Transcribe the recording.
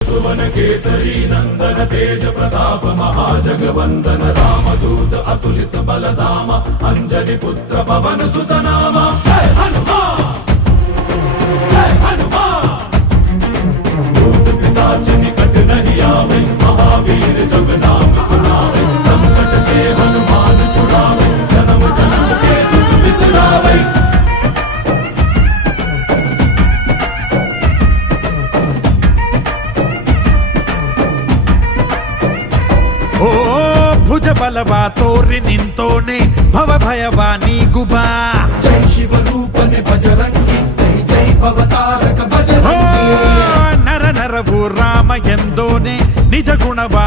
सुवन केसरी नंदन तेज प्रताप महाजगवंदन रामदूत अतुलित बलधाम अंजनी पुत्र पवन सुत नाम जय हनुमान जय हनुमान। भूत पिशाच निकट नहीं आवे महावीर जब नाम सुनावे संकट से हनुमान छुड़ावे जन्म जन्म के दुख बिसरावे। ಓ ಭುಜ ಬಲವಾ ತೋರಿ ನಿಂತೋನೆ ಭವ ಭಯವಾ ನೀಗುಬಾ ಜೈ ಶಿವರೂಪನೆ ಬಜರಂಗಿ ಜೈ ಜೈ ಭವತಾರಕ ಬಜರಂಗಿ ನರ ನರವು ರಾಮ ಎಂದೋನೆ ನಿಜ ಗುಣವಾ